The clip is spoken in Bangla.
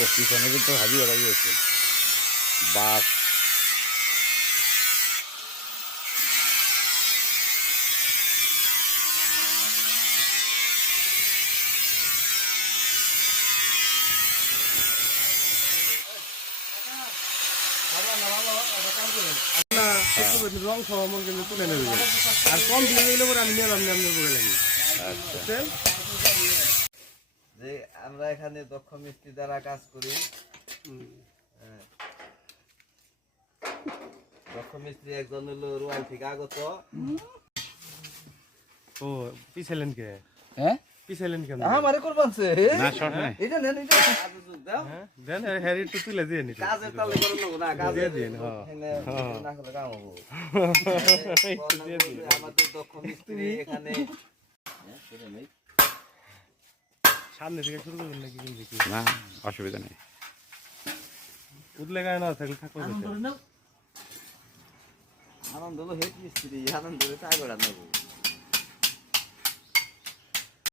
ও পিছনে কিন্তু হাবি ওরাই আছে বাস। রং সমান কিন্তু তুলে নেবে আর কম দিয়ে গেলে পরে আমি নিলাম না আপনার বলে লাগি। আচ্ছা যে আমরা এখানে দক্ষ মিস্ত্রি দ্বারা কাজ করি। দক্ষ মিস্ত্রি একজন হলো রুয়াল থেকে আগত। ও পিছালেন কে? হ্যাঁ পিছালেন কেন? আমারে করবানছে না শর্ট নাই এটা নেন এটা কাজে যোগ দাও। দেন হ্যারি একটু তুলে দিয়ে নিতে কাজের তালে করে নেবো না কাজে দিয়ে দিন, হ্যাঁ। এখানে না করলে কাম হবো। একটু দিয়ে দিন। আমাদের দক্ষ মিস্ত্রি এখানে সামনে থেকে শুরু করবেন নাকি কিন্তু কি না অসুবিধা নেই। উদলে গায়ে না থাকলে থাকবে আনন্দ হলো হেড মিস্ত্রি আনন্দ চা করে নেবো।